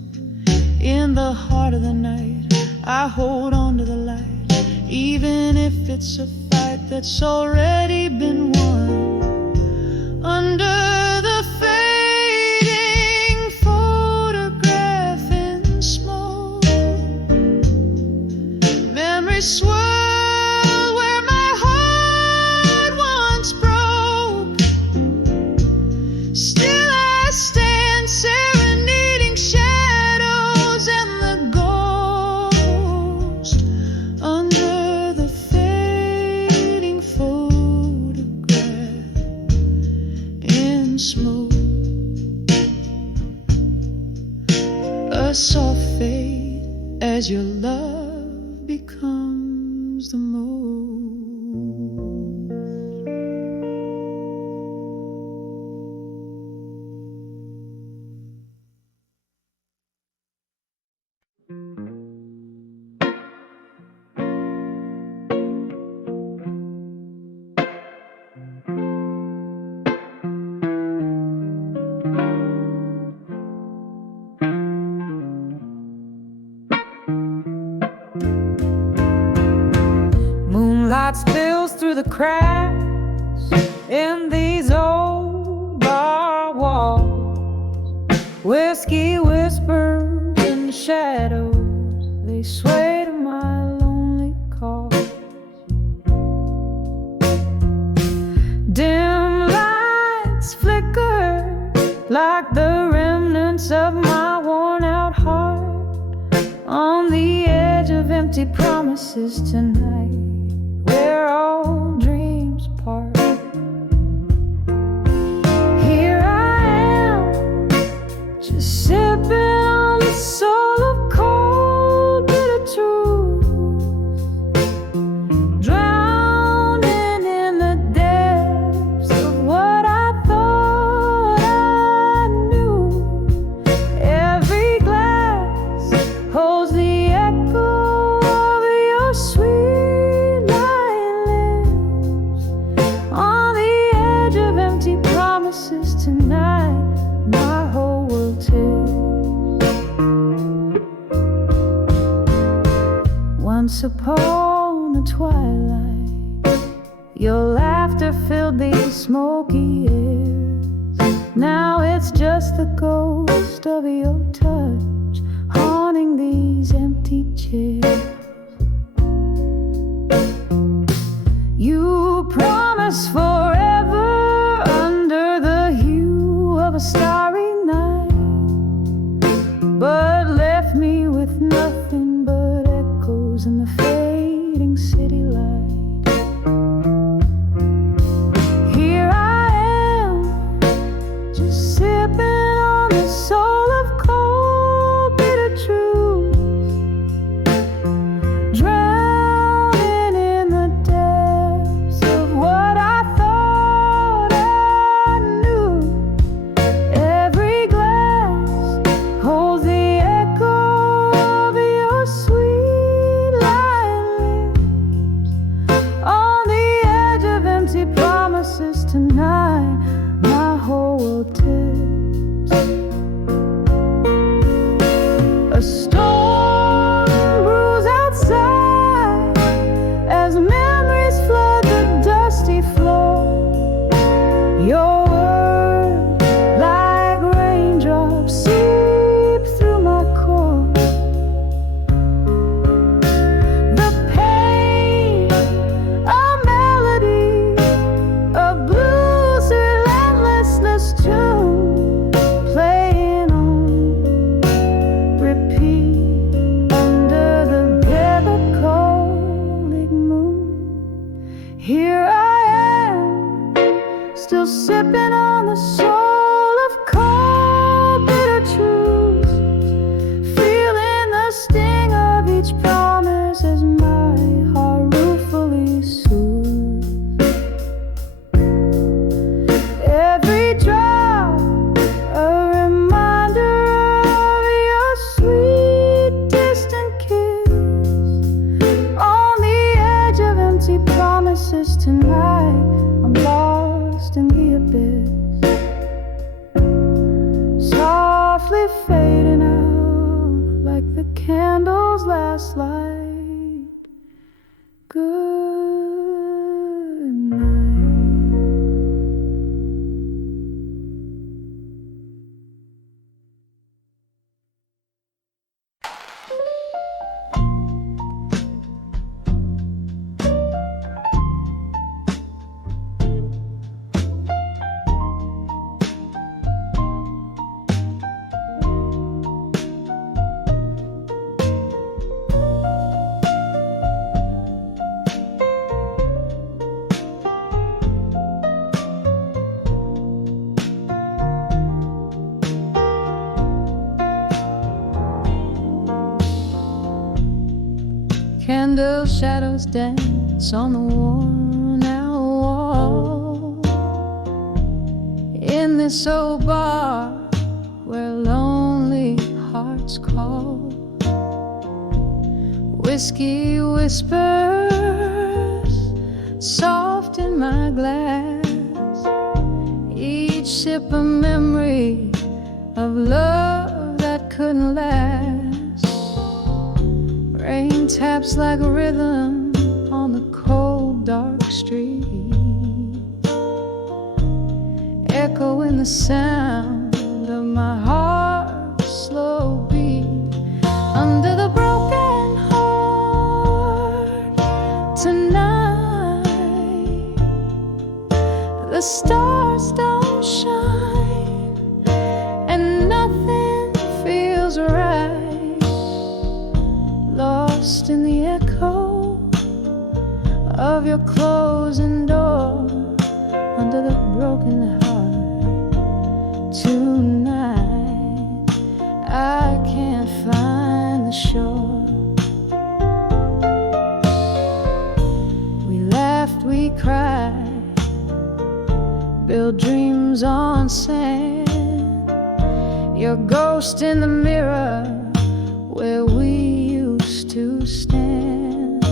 In the heart of the night, I hold on to the light, even if it's a fight that's already been won. Under the fading photograph in smoke, memories swirl where my heart once broke. Still I stand serenading shadows and the ghost under the fading photograph in smoke. A soft fade as your love becomes the most. Moonlight spills through the cracks in these old bar walls. Whiskey whispers in the shadows, they sway to my lonely call. Dim lights flicker like the remnants of my worn out heart, on the edge of empty promises tonight, where all dreams part. Here I am, just sipping on the soul of cold bitter truth, drowning in the depths of what I thought I knew. Every glass holds the echo of your sweet lying lips, on the edge of empty promises tonight, my whole world tilts. Once upon a twilight, your laughter filled these smoky airs. Now it's just the ghost of your touch haunting these empty chairs. You promised forever under the hue of a starry night, but left me with nothing but echoes in the fading city light. still sipping on the soul of cold bitter truths, feeling the sting of each promise as my heart ruefully soothes. Every drop a reminder of your sweet distant kiss on the edge of empty promises tonight. I'm lost in the abyss, softly fading out like the candle's last light. Good night. Candle shadows dance on the worn out wall in this old bar where lonely hearts call. Whiskey whispers soft in my glass, each sip a memory of love that couldn't last. Rain taps like a rhythm on the cold, dark street, echoing the sound of my heart's slow beat. Under the broken heart tonight, the stars don't shine and nothing feels right. Lost in the echo of your closing door, under the broken heart tonight, I can't find the shore. We laughed, we cried, built dreams on sand, your ghost in the mirror where we to stand.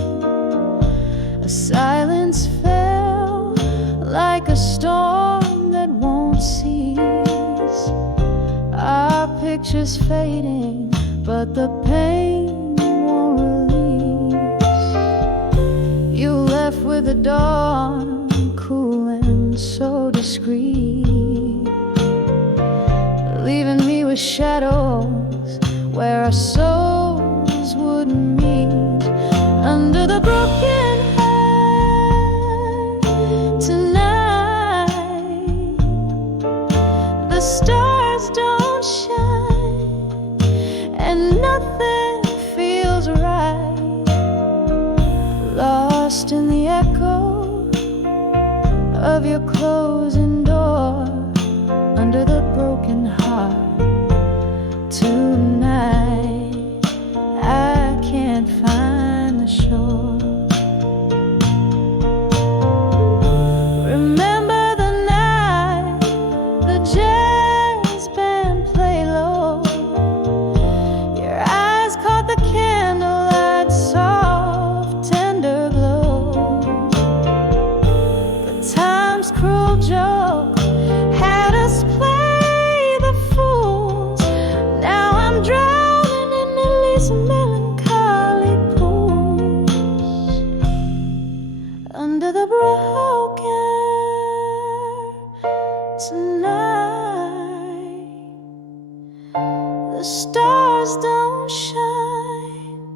A silence fell like a storm that won't cease. Our pictures fading, but the pain won't release. You left with the dawn, cool and so discreet, leaving me with shadows where our souls wouldn't meet. Under the broken heart tonight, the stars don't shine and nothing feels right. Lost in the echo of your closing door, under the broken heart tonight, I can't find the shore. Remember the night the jazz band played low, your eyes caught the candlelight, soft, tender glow. The time's cruel joke had us play the fools. Now I'm drowning in Ellie's melancholy pools. Under the broken tonight, the stars don't shine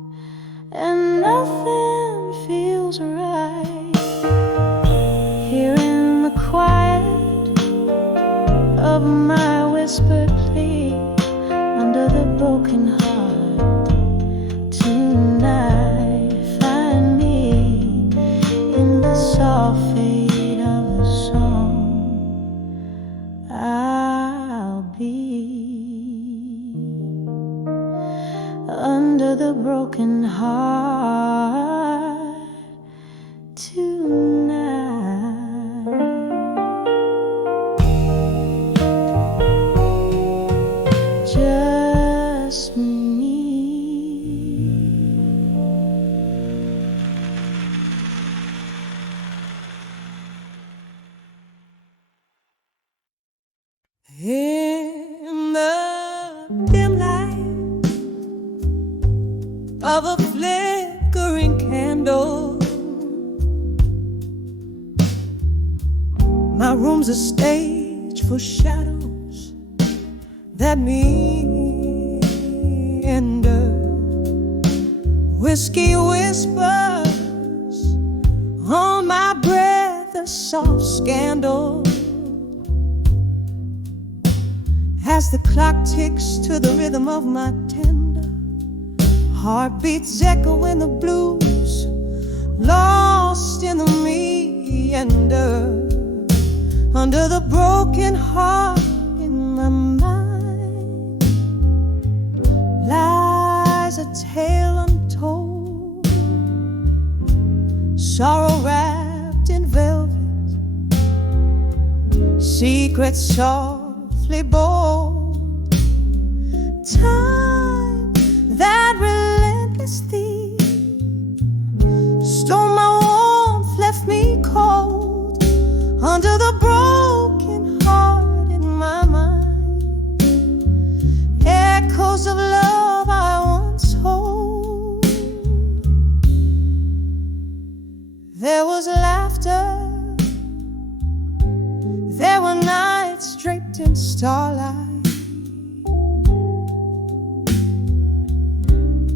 and nothing feels right. Here in the quiet of my whispered plea, under the broken heart tonight, find me in the soft fade of the song. of a flickering candle. My room's a stage for shadows that meander. Whiskey whispers on my breath, a soft scandal. As the clock ticks to the rhythm of my tender heartbeats, echo in the blues, lost in the meander. Under the broken heart in my mind lies a tale untold, sorrow wrapped in velvet, secrets softly bold. Time, that relentless thief, stole my warmth, left me cold. Under the broken heart in my mind, echoes of love I once hold. There was laughter, there were nights draped in starlight.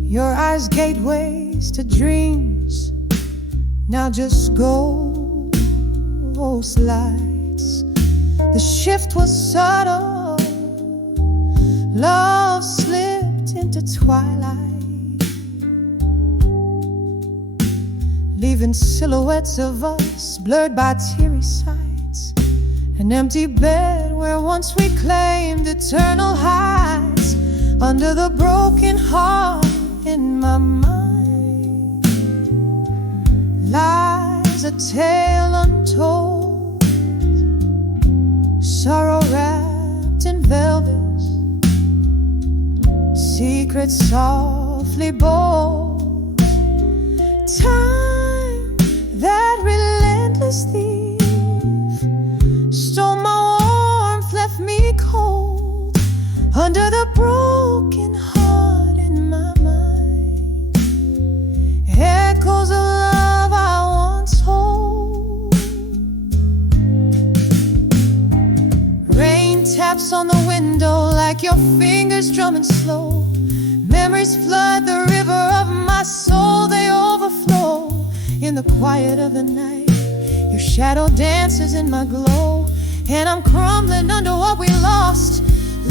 Your eyes gateways to dreams, now just ghost lights. The shift was subtle, love slipped into twilight, leaving silhouettes of us blurred by teary sights. An empty bed where once we claimed eternal heights. Under the broken heart in my mind lies a tale untold, sorrow wrapped in velvet, secrets softly bold. Time, that relentless thief, stole my warmth, left me cold. Under the broken heart in my mind, echoes of love I once hold. Rain taps on the window like your fingers drumming slow. Memories flood the river of my soul, they overflow. In the quiet of the night, your shadow dances in my glow, and I'm crumbling under what we lost,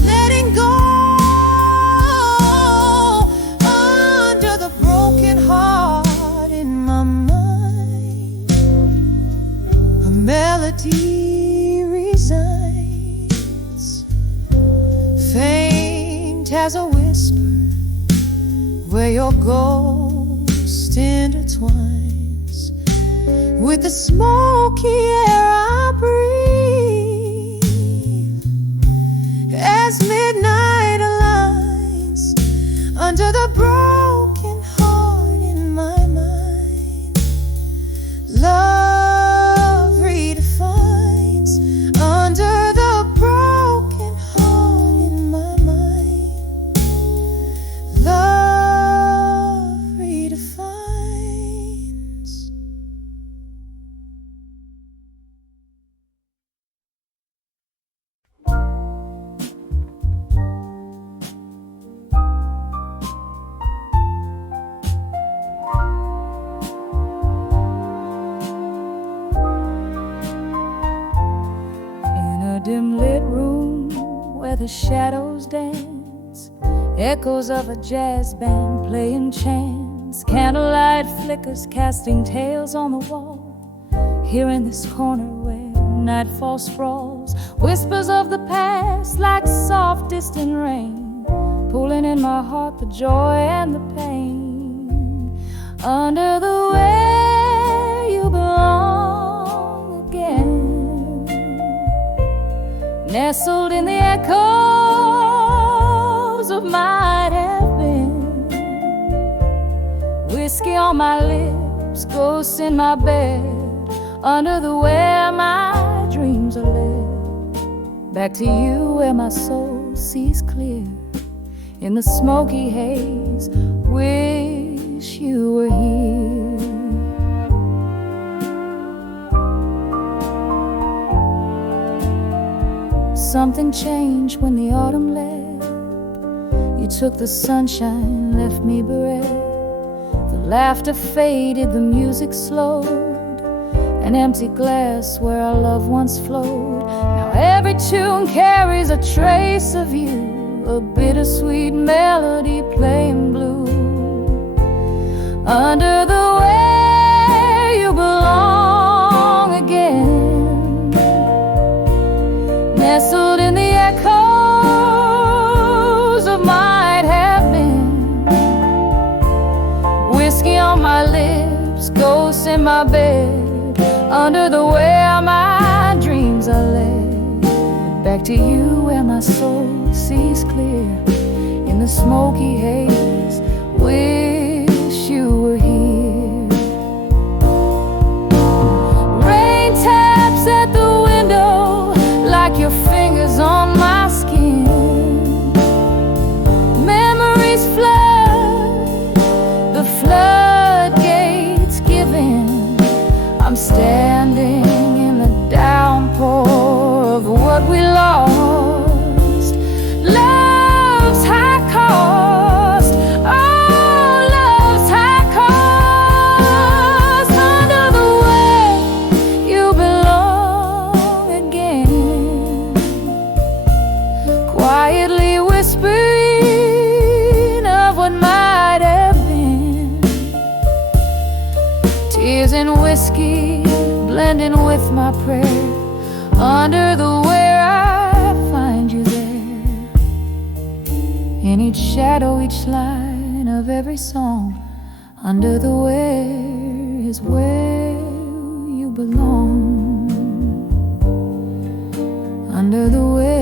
letting go. Under the broken heart in my mind, a melody resigns, faint as a whisper, where your ghost intertwines with the smoky air I breathe. As midnight aligns under the broken heart in my mind, love redefines. Under the broken heart in my mind, love redefines. Dim lit room where the shadows dance, echoes of a jazz band playing chants. Candlelight flickers casting tales on the wall. Here in this corner where nightfall sprawls, whispers of the past like soft distant rain, pulling in my heart the joy and the pain. Under the where you belong again, nestled in the echoes of might have been. Whiskey on my lips, ghosts in my bed, under the where my dreams are led. Back to you where my soul sees clear, in the smoky haze with wish you were here. Something changed when the autumn left. You took the sunshine, left me bereft. The laughter faded, the music slowed. An empty glass where our love once flowed. Now every tune carries a trace of you, a bittersweet melody playing blue. Under the way you belong again, nestled in the echoes of might have been. Whiskey on my lips, ghosts in my bed. Under the way my dreams are led back to you where my soul sees clear. In the smoky haze, wish you were here. Rain taps at the window like your fingers on my skin. Memories flood, the floodgates give in. I'm standing in the downpour of what we lost. Love's high cost, oh, love's high cost. Under the way you belong again, quietly whispering of what might have been. Tears and whiskey blending with my prayer. Under the where I find you there. In each shadow, each line of every song. Under the where is where you belong. Under the where